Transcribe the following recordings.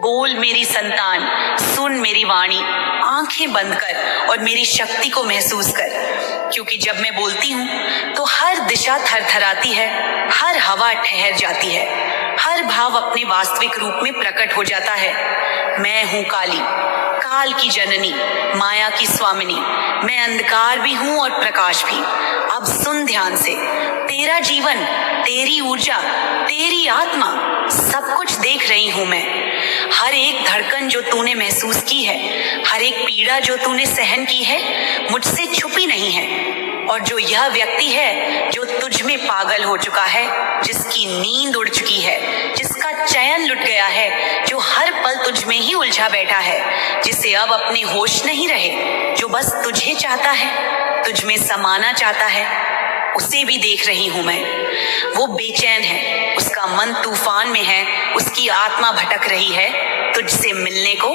बोल मेरी संतान, सुन मेरी वाणी, आंखें बंद कर और मेरी शक्ति को महसूस कर, क्योंकि जब मैं बोलती हूँ तो हर दिशा थरथराती है, हर हवा ठहर जाती है, हर भाव अपने वास्तविक रूप में प्रकट हो जाता है। मैं हूँ काली, काल की जननी, माया की स्वामिनी। मैं अंधकार भी हूँ और प्रकाश भी। अब सुन ध्यान से, तेरा जीवन, तेरी ऊर्जा, तेरी आत्मा, सब कुछ देख रही हूं मैं। हर एक धड़कन जो तूने महसूस की है, हर एक पीड़ा जो तूने सहन की है, मुझसे छुपी नहीं है। और जो यह व्यक्ति है जो तुझ में पागल हो चुका है, जिसकी नींद उड़ चुकी है, जिसका चैन लुट गया है, जो हर पल तुझ में ही उलझा बैठा है, जिसे अब अपने होश नहीं रहे, जो बस तुझे चाहता है, तुझ में समाना चाहता है, उसे भी देख रही हूं मैं। वो बेचैन है, उसका मन तूफान में है, उसकी आत्मा भटक रही है तुझसे मिलने को,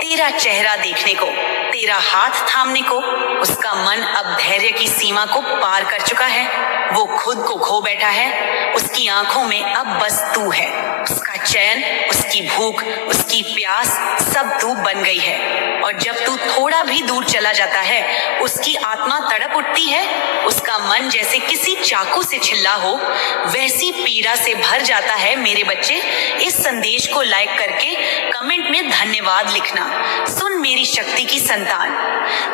तेरा चेहरा देखने को, तेरा हाथ थामने को। उसका मन अब धैर्य की सीमा को पार कर चुका है। वो खुद को खो बैठा है। उसकी आंखों में अब बस तू है। उसका चैन, उसकी भूख, उसकी प्यास, सब तू बन गई है। और जब तू थोड़ा भी दूर चला जाता है, उसकी आत्मा तड़प उठती है। उसका मन जैसे किसी चाकू से छिल्ला हो, वैसी पीड़ा से भर जाता है। मेरे बच्चे, इस संदेश को लाइक करके कमेंट में धन्यवाद लिखना। सुन मेरी शक्ति की संतान,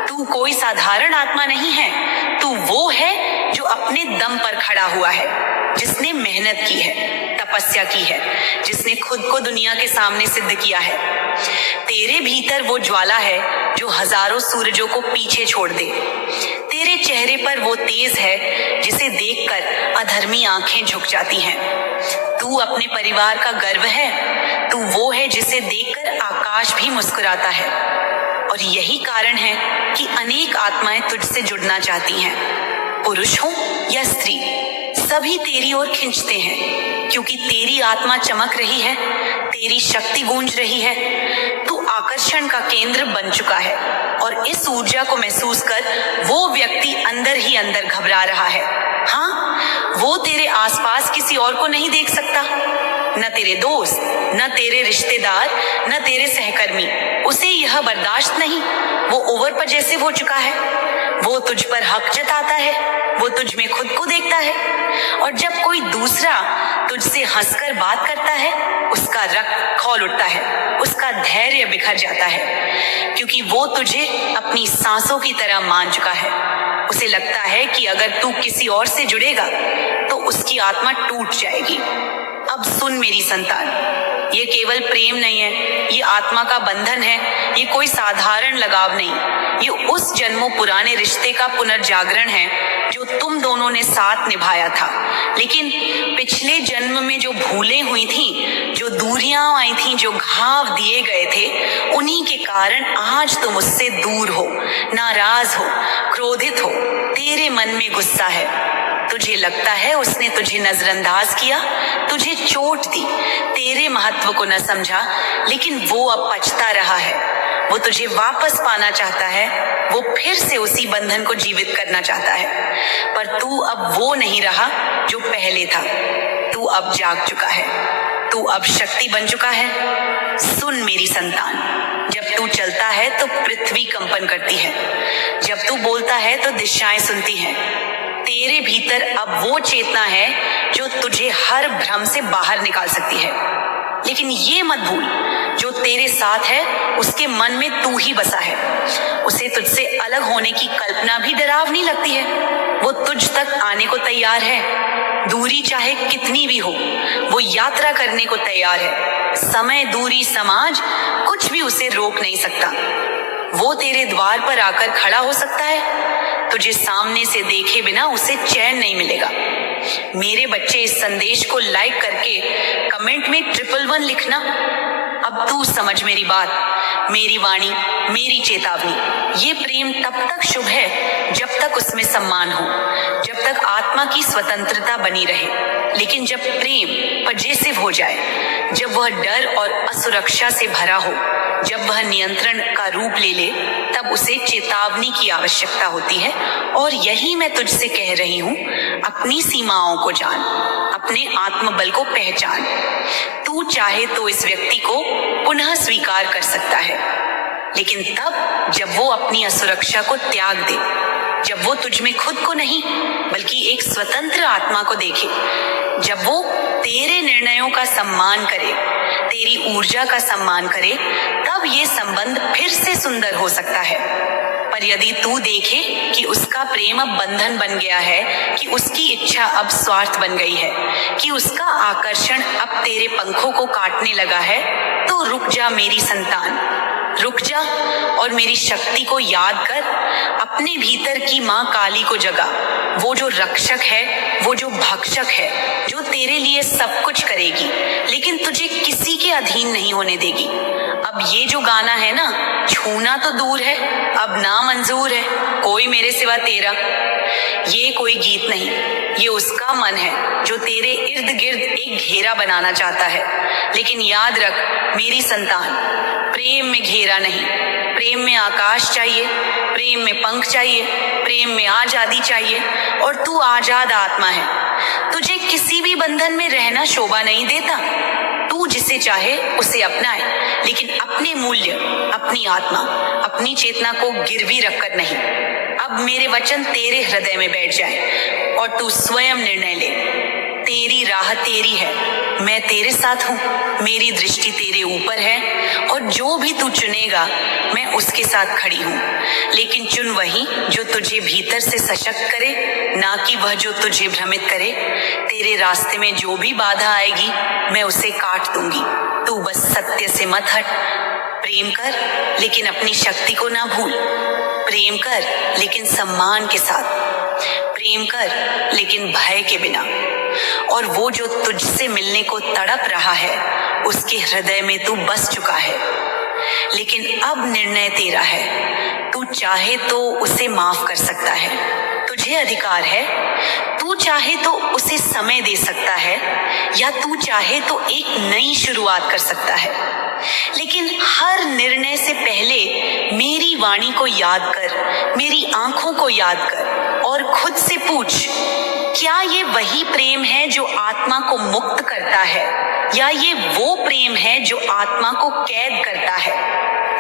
तू कोई साधारण आत्मा नहीं है। तू वो है जो अपने दम पर खड़ा हुआ है, जिसने मेहनत की है, तपस्या की है, जिसने खुद को दुनिया के सामने सिद्ध किया है। तेरे भीतर वो ज्वाला है जो हजारों सूरजों को पीछे छोड़ दे। तेरे चेहरे पर वो तेज है जिसे देखकर अधर्मी आंखें झुक जाती हैं। तू अपने परिवार का गर्व है। तू वो है जिसे देखकर आकाश भी मुस्कुराता है। और यही कारण है कि अनेक आत्माएं तुझसे जुड़ना चाहती हैं। पुरुष हो या स्त्री, सभी तेरी ओर खींचते हैं, क्योंकि तेरी आत्मा चमक रही है, तेरी शक्ति गूंज रही है। तू आकर्षण का केंद्र बन चुका है। और इस ऊर्जा को महसूस कर वो व्यक्ति अंदर ही अंदर घबरा रहा है। हाँ, वो तेरे आसपास किसी और को नहीं देख सकता, न तेरे दोस्त, न तेरे रिश्तेदार, न तेरे सहकर्मी। उसे यह बर्दाश्त नहीं। वो ओवर पर जैसे हो चुका है। वो तुझ पर हक जताता है। वो तुझ में खुद को देखता है। और जब कोई दूसरा तुझसे हंसकर बात करता है, उसका रक्त खौल उठता है, उसका धैर्य बिखर जाता है, क्योंकि वो तुझे अपनी सांसों की तरह मान चुका है। उसे लगता है कि अगर तू किसी और से जुड़ेगा तो उसकी आत्मा टूट जाएगी। अब सुन मेरी संतान, ये केवल प्रेम नहीं है, ये आत्मा का बंधन है। ये कोई साधारण लगाव नहीं, ये उस जन्मों पुराने रिश्ते का पुनर्जागरण है जो तुम दोनों ने साथ निभाया था। लेकिन पिछले जन्म में जो भूलें हुई थी, जो दूरियां आई थी, जो घाव दिए गए थे, उन्हीं के कारण आज तुम उससे दूर हो, नाराज हो, क्रोधित हो। तेरे मन में गुस्सा है। तुझे लगता है उसने तुझे नजरअंदाज किया, तुझे चोट दी, तेरे महत्व को न समझा। लेकिन वो अब पछता रहा है। वो तुझे वापस पाना चाहता है। वो फिर से उसी बंधन को जीवित करना चाहता है। पर तू अब वो नहीं रहा जो पहले था। तू अब जाग चुका है। तू अब शक्ति बन चुका है। सुन मेरी संतान, जब तू चलता है तो पृथ्वी कंपन करती है। जब तू बोलता है तो दिशाएं सुनती हैं। तेरे भीतर अब वो चेतना है जो तुझे हर भ्रम से बाहर निकाल सकती है। लेकिन ये मत भूल, जो तेरे साथ है उसके मन में तू ही बसा है। उसे तुझसे अलग होने की कल्पना भी डरावनी लगती है। वो तुझ तक आने को तैयार है। दूरी चाहे कितनी भी हो, वो यात्रा करने को तैयार है। समय, दूरी, समाज, कुछ भी उसे रोक नहीं सकता। वो तेरे द्वार पर आकर खड़ा हो सकता है। तुझे सामने से देखे बिना उसे चैन नहीं मिलेगा। मेरे बच्चे, इस संदेश को लाइक करके कमेंट में 111 लिखना। अब तू समझ मेरी बात, मेरी वाणी, मेरी चेतावनी। ये प्रेम तब तक शुभ है जब तक उसमें सम्मान हो, जब तक आत्मा की स्वतंत्रता बनी रहे। लेकिन जब प्रेम पजेसिव हो जाए, जब वह डर और असुरक्षा से भरा हो, जब वह नियंत्रण का रूप ले ले, तब उसे चेतावनी की आवश्यकता होती है। और यही मैं तुझसे कह रही हूँ, अपनी सीमाओं को जान, अपने आत्मबल को पहचान। तू तू चाहे तो इस व्यक्ति को पुनः स्वीकार कर सकता है, लेकिन तब जब वो अपनी असुरक्षा को त्याग दे, जब वो तुझ में खुद को नहीं बल्कि एक स्वतंत्र आत्मा को देखे, जब वो तेरे निर्णयों का सम्मान करे, तेरी ऊर्जा का सम्मान करे, तब ये संबंध फिर से सुंदर हो सकता है। पर यदि तू देखे कि उसका प्रेम अब बंधन बन गया है, कि उसकी इच्छा अब स्वार्थ बन गई है, कि उसका आकर्षण अब तेरे पंखों को काटने लगा है, तो रुक जा मेरी संतान, रुक जा और मेरी शक्ति को याद कर। अपने भीतर की माँ काली को जगा, वो जो रक्षक है, वो जो भक्षक है, जो तेरे लिए सब कुछ करेगी लेकिन तुझे किसी के अधीन नहीं होने देगी। अब ये जो गाना है ना, छूना तो दूर है, अब ना मंजूर है कोई मेरे सिवा तेरा। ये कोई गीत नहीं, ये उसका मन है जो तेरे इर्द गिर्द एक घेरा बनाना चाहता है। लेकिन याद रख मेरी संतान, प्रेम में घेरा नहीं, प्रेम में आकाश चाहिए, प्रेम में पंख चाहिए, प्रेम में आजादी चाहिए। और तू आजाद आत्मा है, तुझे किसी भी बंधन में रहना शोभा नहीं देता। तू जिसे चाहे उसे अपनाए, लेकिन अपने मूल्य, अपनी आत्मा, अपनी चेतना को गिरवी रखकर नहीं। अब मेरे वचन तेरे हृदय में बैठ जाए और तू स्वयं निर्णय ले। तेरी राह तेरी है, मैं तेरे साथ हूँ, मेरी दृष्टि तेरे ऊपर है और जो भी तू चुनेगा मैं उसके साथ खड़ी हूँ। लेकिन चुन वही जो तुझे भीतर से सशक्त करे, ना कि वह जो तुझे भ्रमित करे। तेरे रास्ते में जो भी बाधा आएगी मैं उसे काट दूंगी। तू बस सत्य से मत हट। प्रेम कर लेकिन अपनी शक्ति को ना भूल। प्रेम कर लेकिन सम्मान के साथ। प्रेम कर लेकिन भय के बिना। और वो जो तुझसे मिलने को तड़प रहा है उसके हृदय में तू बस चुका है। लेकिन अब निर्णय तेरा है, तू चाहे तो उसे माफ कर सकता है, तुझे अधिकार है। तू चाहे तो उसे समय दे सकता है या तू चाहे तो एक नई शुरुआत कर सकता है। लेकिन हर निर्णय से पहले मेरी वाणी को याद कर, मेरी आंखों को याद कर और खुद से पूछ, क्या ये वही प्रेम है जो आत्मा को मुक्त करता है या ये वो प्रेम है जो आत्मा को कैद करता है?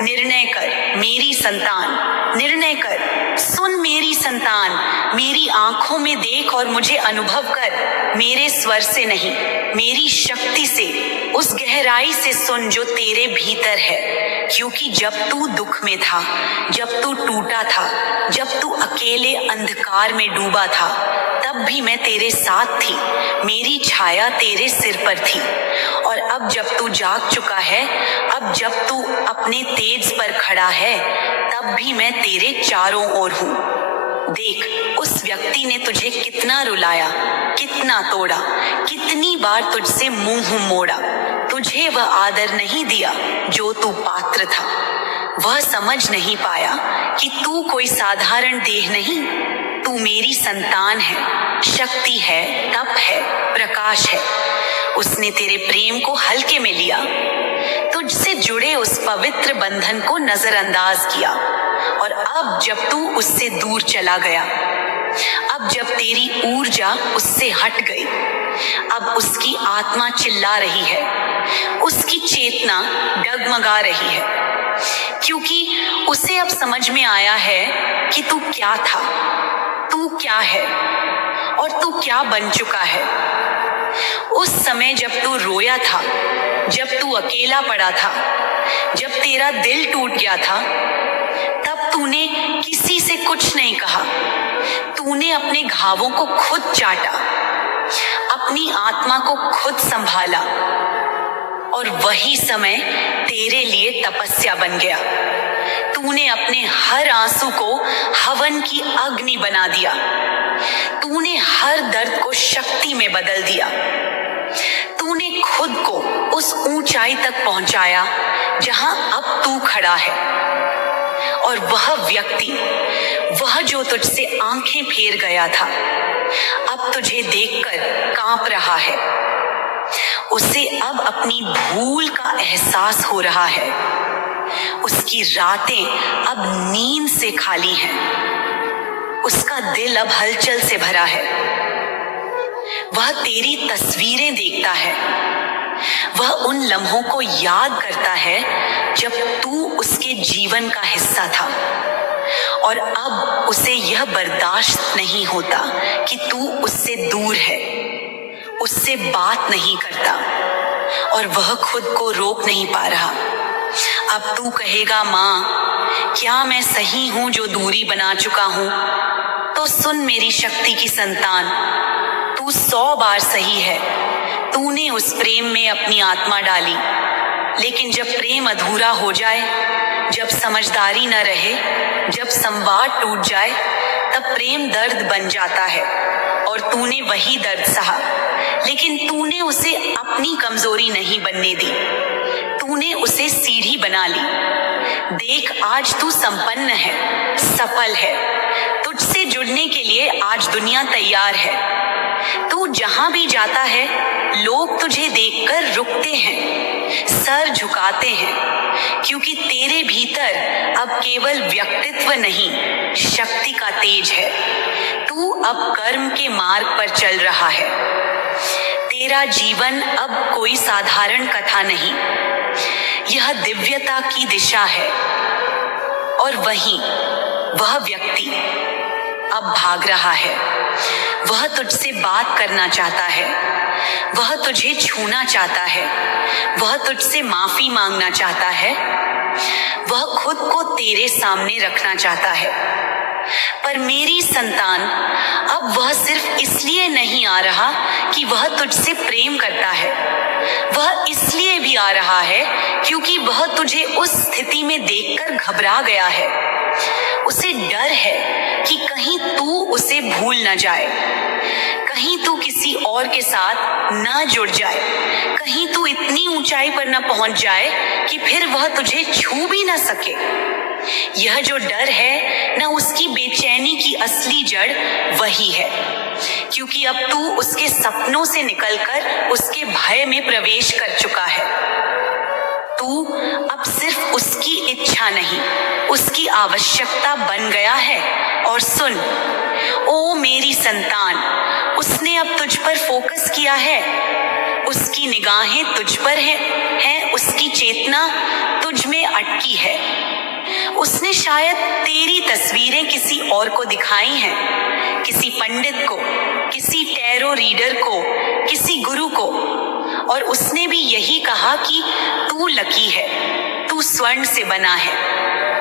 निर्णय कर मेरी संतान, निर्णय कर। सुन मेरी संतान, मेरी आंखों में देख और मुझे अनुभव कर। मेरे स्वर से नहीं, मेरी शक्ति से, उस गहराई से सुन जो तेरे भीतर है। क्योंकि जब तू दुख में था, जब तू टूटा था, जब तू अकेले अंधकार में डूबा था, तब भी मैं तेरे साथ थी, मेरी छाया तेरे सिर पर थी। और अब जब तू जाग चुका है, अब जब तू अपने तेज पर खड़ा है, तब भी मैं तेरे चारों ओर हूँ। देख उस व्यक्ति ने तुझे कितना रुलाया, कितना तोड़ा, कितनी बार तुझसे मुंह मोड़ा। तुझे वह आदर नहीं दिया जो तू पात्र था। वह समझ नहीं पाया कि तू कोई साधारण देह नहीं, तू मेरी संतान है, शक्ति है, तप है, प्रकाश है। उसने तेरे प्रेम को हल्के में लिया, तुझसे जुड़े उस पवित्र बंधन को नजरअंदाज किया। और अब जब तू उससे दूर चला गया, अब जब तेरी ऊर्जा उससे हट गई, अब उसकी आत्मा चिल्ला रही है, उसकी चेतना डगमगा रही है, क्योंकि उसे अब समझ में आया है कि तू क्या था, तू क्या है और तू क्या बन चुका है। उस समय जब तू रोया था, जब तू अकेला पड़ा था, जब तेरा दिल टूट गया था, तब तूने किसी से कुछ नहीं कहा। तूने अपने घावों को खुद चाटा, अपनी आत्मा को खुद संभाला। और वही समय तेरे लिए तपस्या बन गया। तूने अपने हर आंसू को हवन की अग्नि बना दिया। तूने हर दर्द को शक्ति में बदल दिया। तूने खुद को उस ऊंचाई तक पहुंचाया जहां अब तू खड़ा है। और वह व्यक्ति, वह जो तुझसे आंखें फेर गया था, अब तुझे देखकर कांप रहा है। उसे अब अपनी भूल का एहसास हो रहा है। उसकी रातें अब नींद से खाली हैं। उसका दिल अब हलचल से भरा है। वह तेरी तस्वीरें देखता है, वह उन लम्हों को याद करता है जब तू उसके जीवन का हिस्सा था, और अब उसे यह बर्दाश्त नहीं होता कि तू उससे दूर है, उससे बात नहीं करता, और वह खुद को रोक नहीं पा रहा। अब तू कहेगा, माँ, क्या मैं सही हूं जो दूरी बना चुका हूं? तो सुन मेरी शक्ति की संतान, तू 100 बार सही है। तूने उस प्रेम में अपनी आत्मा डाली, लेकिन जब प्रेम अधूरा हो जाए, जब समझदारी न रहे, जब संवाद टूट जाए, तब प्रेम दर्द बन जाता है। और तूने वही दर्द सहा, लेकिन तूने उसे अपनी कमजोरी नहीं बनने दी, तूने उसे सीढ़ी बना ली। देख, आज तू संपन्न है, सफल है, तुझसे जुड़ने के लिए आज दुनिया तैयार है। तू जहां भी जाता है, लोग तुझे देखकर रुकते हैं, सर झुकाते हैं, क्योंकि तेरे भीतर अब केवल व्यक्तित्व नहीं, शक्ति का तेज है। तू अब कर्म के मार्ग पर चल रहा है। तेरा जीवन अब कोई साधारण कथा नहीं, यह दिव्यता की दिशा है। और वहीं वह व्यक्ति अब भाग रहा है। वह तुझसे बात करना चाहता है, वह तुझे छूना चाहता है, वह तुझसे माफी मांगना चाहता है, वह खुद को तेरे सामने रखना चाहता है। पर मेरी संतान, अब वह सिर्फ इसलिए नहीं आ रहा कि वह तुझसे प्रेम करता है, वह इसलिए भी आ रहा है क्योंकि वह तुझे उस स्थिति में देखकर घबरा गया है। उसे डर है कि कहीं तू उसे भूल न जाए, कहीं तू किसी और के साथ न जुड़ जाए, कहीं तू इतनी ऊंचाई पर न पहुंच जाए कि फिर वह तुझे छू भी न सके। यह जो डर है न, उसकी बेचैनी की असली जड़ वही है, क्योंकि अब तू उसके सपनों से निकलकर उसके भय में प्रवेश कर चुका है। तू अब सिर्फ उसकी इच्छा नहीं, उसकी आवश्यकता बन गया है। और सुन, ओ मेरी संतान, उसने अब तुझ पर फोकस किया है, उसकी निगाहें तुझ पर हैं, उसकी चेतना तुझ में अटकी है। उसने शायद तेरी तस्वीरें किसी और को दिखाई हैं, किसी पंडित को, किसी टैरो रीडर को, किसी गुरु को, और उसने भी यही कहा कि तू लकी है, तू स्वर्ण से बना है,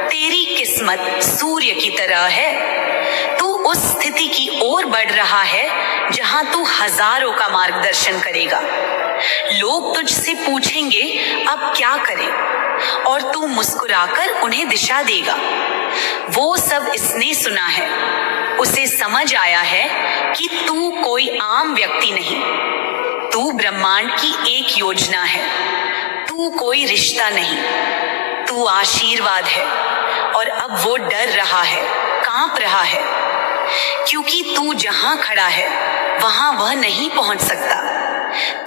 तेरी किस्मत सूर्य की तरह है। तू उस स्थिति की ओर बढ़ रहा है जहां तू हजारों का मार्गदर्शन करेगा। लोग तुझसे पूछेंगे अब क्या करें, और तू मुस्कुराकर उन्हें दिशा देगा। वो सब इसने सुना है, उसे समझ आया है कि तू कोई आम व्यक्ति नहीं, तू ब्रह्मांड की एक योजना है, तू कोई रिश्ता नहीं, तू आशीर्वाद है। और अब वो डर रहा है, कांप रहा है, क्योंकि तू जहां खड़ा है वहां वह नहीं पहुंच सकता।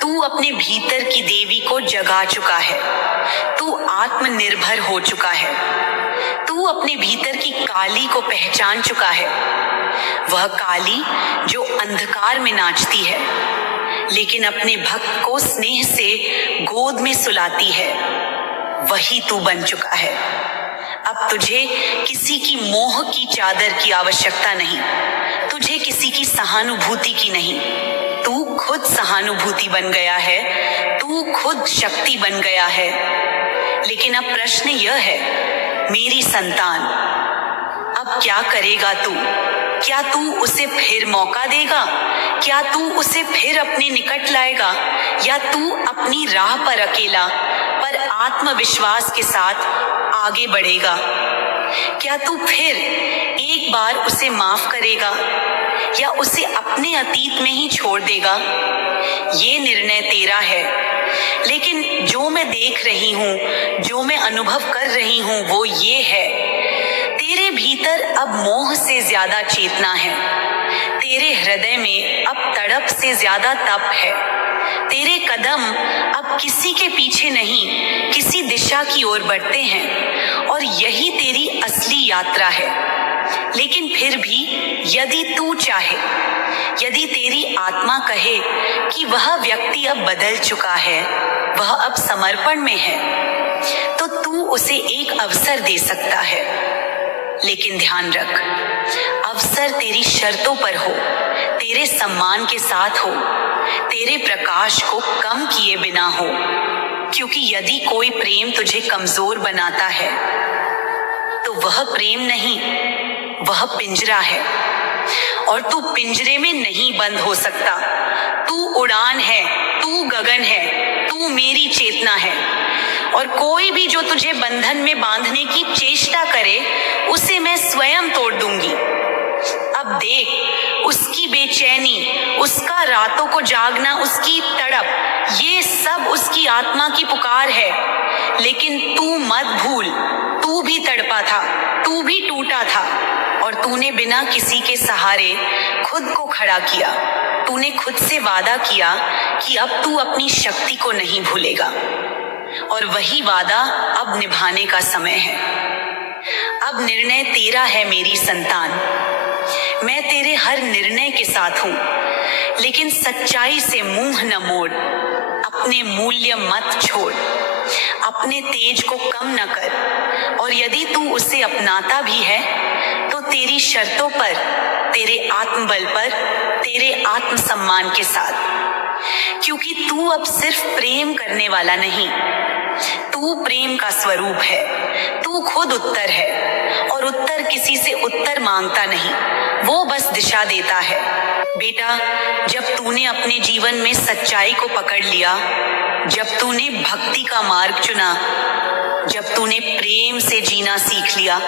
तू अपने भीतर की देवी को जगा चुका है, तू आत्मनिर्भर हो चुका है, तू अपने भीतर की काली को पहचान चुका है। वह काली जो अंधकार में नाचती है, लेकिन अपने भक्त को स्नेह से गोद में सुलाती है, वही तू बन चुका है। अब तुझे किसी की मोह की चादर की आवश्यकता नहीं, तुझे किसी की सहानुभूति की नहीं। तू खुद सहानुभूति बन गया है, तू खुद शक्ति बन गया है। लेकिन अब प्रश्न यह है, मेरी संतान, अब क्या करेगा तू? क्या तू उसे फिर मौका देगा? क्या तू उसे फिर अपने निकट लाएगा, या तू अपनी राह पर अकेला पर आत्मविश्वास के साथ आगे बढ़ेगा? क्या तू फिर एक बार उसे माफ करेगा, या उसे अपने अतीत में ही छोड़ देगा? ये निर्णय तेरा है, लेकिन जो मैं देख रही हूँ, जो मैं अनुभव कर रही हूँ, वो ये है, तेरे भीतर अब मोह से ज्यादा चेतना है, तेरे हृदय में अब तड़प से ज्यादा तप है। तेरे कदम अब किसी के पीछे नहीं, किसी दिशा की ओर बढ़ते हैं, और यही तेरी असली यात्रा है। लेकिन फिर भी यदि तू चाहे, यदि तेरी आत्मा कहे कि वह व्यक्ति अब बदल चुका है, वह अब समर्पण में है, तो तू उसे एक अवसर दे सकता है। लेकिन ध्यान रख, अवसर तेरी शर्तों पर हो, तेरे सम्मान के साथ हो, तेरे प्रकाश को कम किए बिना हो। क्योंकि यदि कोई प्रेम तुझे कमजोर बनाता है तो वह प्रेम नहीं, वह पिंजरा है, और तू पिंजरे में नहीं बंद हो सकता। तू उड़ान है, तू गगन है, तू मेरी चेतना है, और कोई भी जो तुझे बंधन में बांधने की चेष्टा करे उसे मैं स्वयं तोड़ दूंगी। अब देख, उसकी बेचैनी, उसका रातों को जागना, उसकी तड़प, ये सब उसकी आत्मा की पुकार है। लेकिन तू मत भूल, तू भी तड़पा था, तू भी टूटा था, और तूने बिना किसी के सहारे खुद को खड़ा किया। तूने खुद से वादा किया कि अब तू अपनी शक्ति को नहीं भूलेगा, और वही वादा अब निभाने का समय है। अब निर्णय तेरा है मेरी संतान, मैं तेरे हर निर्णय के साथ हूं, लेकिन सच्चाई से मुंह न मोड़, अपने मूल्य मत छोड़, अपने तेज को कम न कर, और यदि तू उसे अपनाता भी है तो तेरी शर्तों पर, तेरे आत्मबल पर, तेरे आत्मसम्मान के साथ। क्योंकि तू अब सिर्फ प्रेम करने वाला नहीं, तू प्रेम का स्वरूप है, तू खुद उत्तर है, और उत्तर किसी से उत्तर मांगता नहीं, वो बस दिशा देता है। बेटा, जब तूने अपने जीवन में सच्चाई को पकड़ लिया, जब तूने भक्ति का मार्ग चुना, जब तूने प्रेम से जीना सीख लिया,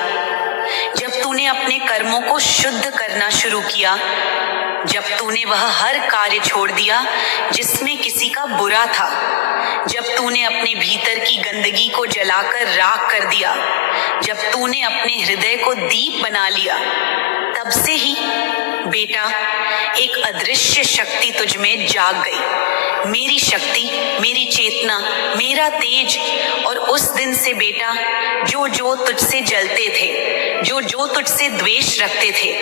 जब तूने अपने कर्मों को शुद्ध करना शुरू किया, जब तूने वह हर कार्य छोड़ दिया जिसमें किसी का बुरा था, जब तूने अपने भीतर की गंदगी को जलाकर राख कर दिया, जब तूने अपने हृदय को दीप बना लिया, तब से ही बेटा एक अदृश्य शक्ति तुझ में जाग गई। मेरी शक्ति, मेरी चेतना, मेरा तेज। और उस दिन से बेटा, जो जो तुझसे जलते थे, जो जो तुझसे द्वेष रखते थे,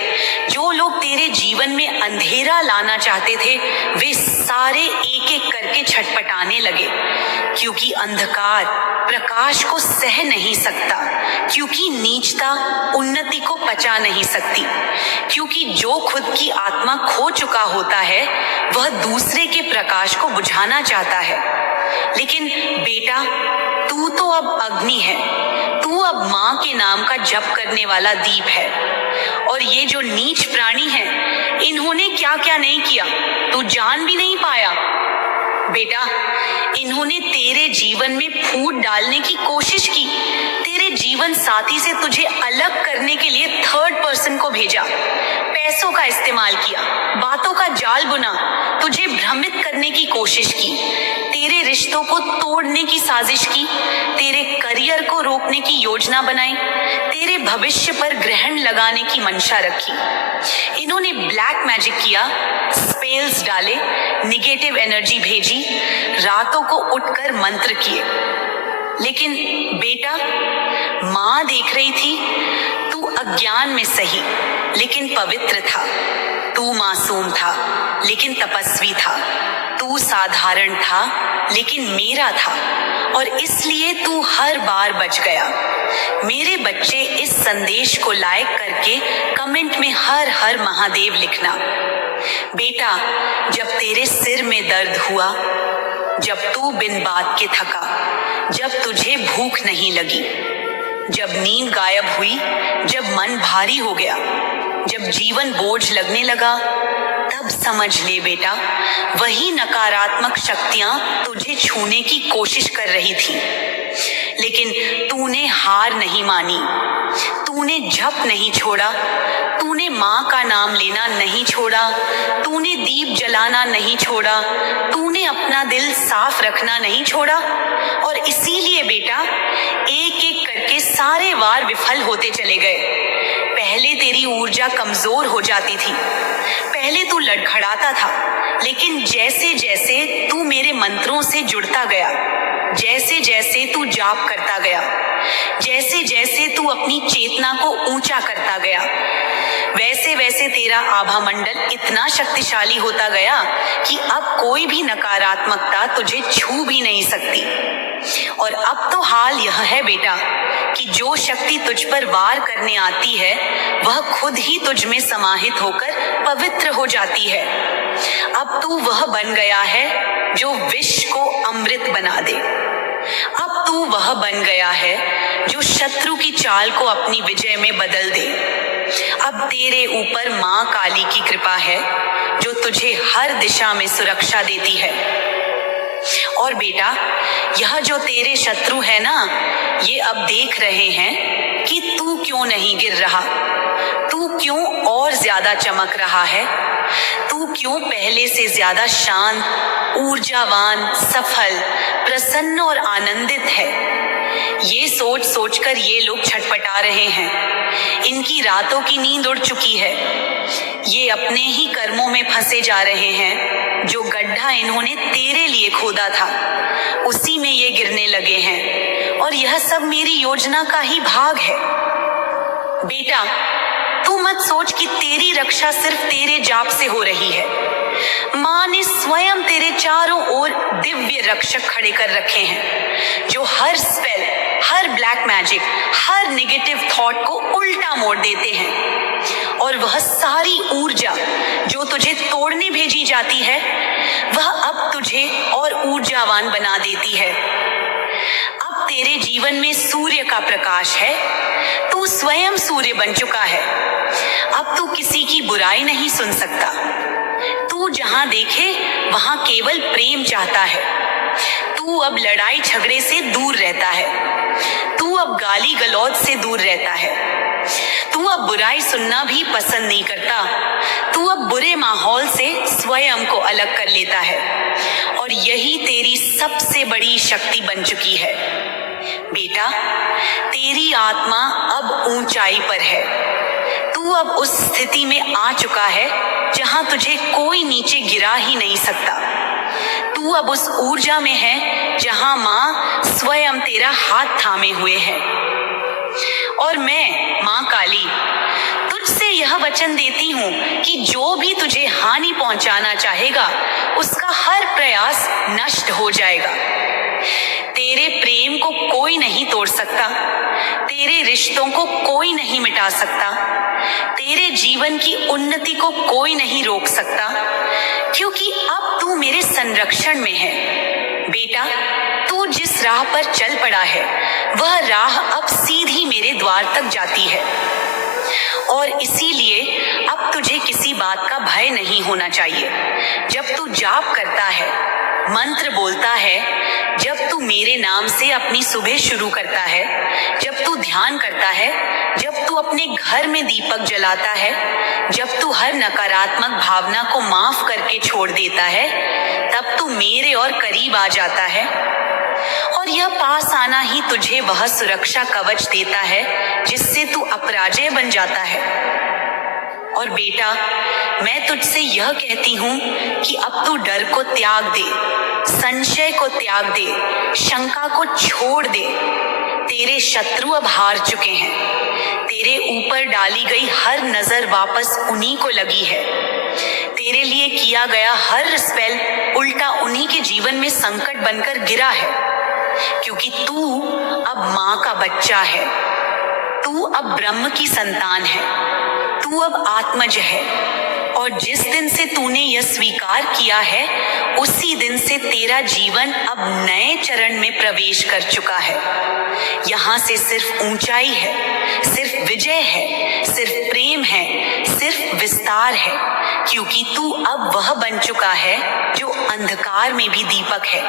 जो लोग तेरे जीवन में अंधेरा लाना चाहते थे, वे सारे एक एक करके छटपटाने लगे। क्योंकि अंधकार प्रकाश को सह नहीं सकता, क्योंकि नीचता उन्नति को पचा नहीं सकती, क्योंकि जो खुद की आत्मा खो चुका होता है वह दूसरे के प्रकाश को बुझाना चाहता है। लेकिन बेटा, तू तो अब अग्नि है, तू अब माँ के नाम का जप करने वाला दीप है। और ये जो नीच प्राणी हैं, इन्होंने क्या क्या नहीं किया, तू जान भी नहीं पाया। बेटा, इन्होंने तेरे जीवन में फूट डालने की कोशिश की, तेरे जीवन साथी से तुझे अलग करने के लिए थर्ड पर्सन को भेजा, पैसों का इस्तेमाल किया, बातों का जाल बुना, तुझे भ्रमित करने की कोशिश की, तेरे रिश्तों को तोड़ने की साजिश की, तेरे करियर को रोकने की योजना बनाई, तेरे भविष्य पर ग्रहण लगाने की मंशा रखी। इन्होंने ब्लैक मैजिक किया, स्पेल्स डाले, निगेटिव एनर्जी भेजी, रातों को उठकर मंत्र किए। लेकिन बेटा, माँ देख रही थी, तू अज्ञान में सही लेकिन पवित्र था, तू मासूम था लेकिन तपस्वी था, तू साधारण था लेकिन मेरा था, और इसलिए तू हर बार बच गया। मेरे बच्चे, इस संदेश को लाइक करके कमेंट में हर हर महादेव लिखना। बेटा, जब तेरे सिर में दर्द हुआ, जब तू बिन बात के थका, जब तुझे भूख नहीं लगी, जब नींद गायब हुई, जब मन भारी हो गया, जब जीवन बोझ लगने लगा, तब समझ ले बेटा, वही नकारात्मक शक्तियां तुझे छूने की कोशिश कर रही थी। लेकिन तूने हार नहीं मानी, तूने जप नहीं छोड़ा, तूने माँ का नाम लेना नहीं छोड़ा, तूने दीप जलाना नहीं छोड़ा, तूने अपना दिल साफ रखना नहीं छोड़ा। और इसीलिए बेटा, एक एक करके सारे वार विफल होते चले गए। पहले तेरी ऊर्जा कमजोर हो जाती थी, पहले तू लड़खड़ाता था, लेकिन जैसे जैसे तू मेरे मंत्रों से जुड़ता गया, जैसे जैसे तू जाप करता गया, जैसे जैसे तू अपनी चेतना को ऊंचा करता गया, वैसे वैसे तेरा आभा मंडल इतना शक्तिशाली होता गया कि अब कोई भी नकारात्मकता तुझे छू भी नहीं सकती। और अब तो हाल यह है बेटा कि जो शक्ति तुझ पर वार करने आती है वह खुद ही तुझ में समाहित होकर पवित्र हो जाती है। अब तू वह बन गया है जो विष को अमृत बना दे। अब तू वह बन गया है जो शत्रु की चाल को अपनी विजय में बदल दे। अब तेरे ऊपर मां काली की कृपा है जो तुझे हर दिशा में सुरक्षा देती है। और बेटा, यह जो तेरे शत्रु है ना, ये अब देख रहे हैं कि तू क्यों नहीं गिर रहा, तू क्यों और ज्यादा चमक रहा है, तू क्यों पहले से ज्यादा शांत, ऊर्जावान, सफल, प्रसन्न और आनंदित है। ये सोच सोचकर ये लोग छटपटा रहे हैं। इनकी रातों की नींद उड़ चुकी है। ये अपने ही कर्मों में फंसे जा रहे हैं। जो गड्ढा इन्होंने तेरे लिए खोदा था उसी में ये गिरने लगे हैं। और यह सब मेरी योजना का ही भाग है। बेटा, तू मत सोच कि तेरी रक्षा सिर्फ तेरे जाप से हो रही है। मां ने स्वयं तेरे चारों ओर दिव्य रक्षक खड़े कर रखे हैं जो हर स्पेल, हर ब्लैक मैजिक, हर नेगेटिव थॉट को उल्टा मोड़ देते हैं। और वह सारी ऊर्जा जो तुझे तोड़ने भेजी जाती है वह अब तुझे और ऊर्जावान बना देती है। अब तेरे जीवन में सूर्य का प्रकाश है। तू स्वयं सूर्य बन चुका है। अब तू किसी की बुराई नहीं सुन सकता। तू जहां देखे वहां केवल प्रेम चाहता है। तू अब लड़ाई झगड़े से दूर रहता है। तू अब गाली गलौज से दूर रहता है। तू अब बुराई सुनना भी पसंद नहीं करता। तू अब बुरे माहौल से स्वयं को अलग कर लेता है। और यही तेरी सबसे बड़ी शक्ति बन चुकी है। बेटा, तेरी आत्मा अब ऊंचाई पर है। तू अब उस स्थिति में आ चुका है जहां तुझे कोई नीचे गिरा ही नहीं सकता। तू अब उस ऊर्जा में है जहां मां स्वयं तेरा हाथ थामे हुए है। और मैं, मां काली, तुझसे यह वचन देती हूं कि जो भी तुझे हानि पहुंचाना चाहेगा उसका हर प्रयास नष्ट हो जाएगा। तेरे प्रेम को कोई नहीं तोड़ सकता। तेरे रिश्तों को कोई नहीं मिटा सकता। तेरे जीवन की उन्नति को कोई नहीं रोक सकता, क्योंकि अब तू मेरे संरक्षण में है। बेटा, तू जिस राह पर चल पड़ा है वह राह अब सीधी मेरे द्वार तक जाती है। और इसीलिए अब तुझे किसी बात का भय नहीं होना चाहिए। जब तू जाप करता है, मंत्र बोलता है, जब तू मेरे नाम से अपनी सुबह शुरू करता है, जब तू ध्यान करता है, जब तू अपने घर में दीपक जलाता है, जब तू हर नकारात्मक भावना को माफ करके छोड़ देता है, तब तू मेरे और करीब आ जाता है। और यह पास आना ही तुझे वह सुरक्षा कवच देता है जिससे तू अपराजय बन जाता है। और बेटा, मैं तुझसे यह कहती हूँ कि अब तू डर को त्याग दे, संशय को त्याग दे, शंका को छोड़ दे। तेरे शत्रु अब हार चुके हैं। तेरे ऊपर डाली गई हर नजर वापस उन्हीं को लगी है। तेरे लिए किया गया हर स्पेल उल्टा उन्हीं के जीवन में संकट बनकर गिरा है, क्योंकि तू अब मां का बच्चा है। तू अब ब्रह्म की संतान है। तू अब आत्मज है। और जिस दिन से तूने यह स्वीकार किया है उसी दिन से तेरा जीवन अब नए चरण में प्रवेश कर चुका है। यहाँ से सिर्फ ऊंचाई है, सिर्फ विजय है, सिर्फ प्रेम है, सिर्फ विस्तार है, क्योंकि तू अब वह बन चुका है जो अंधकार में भी दीपक है।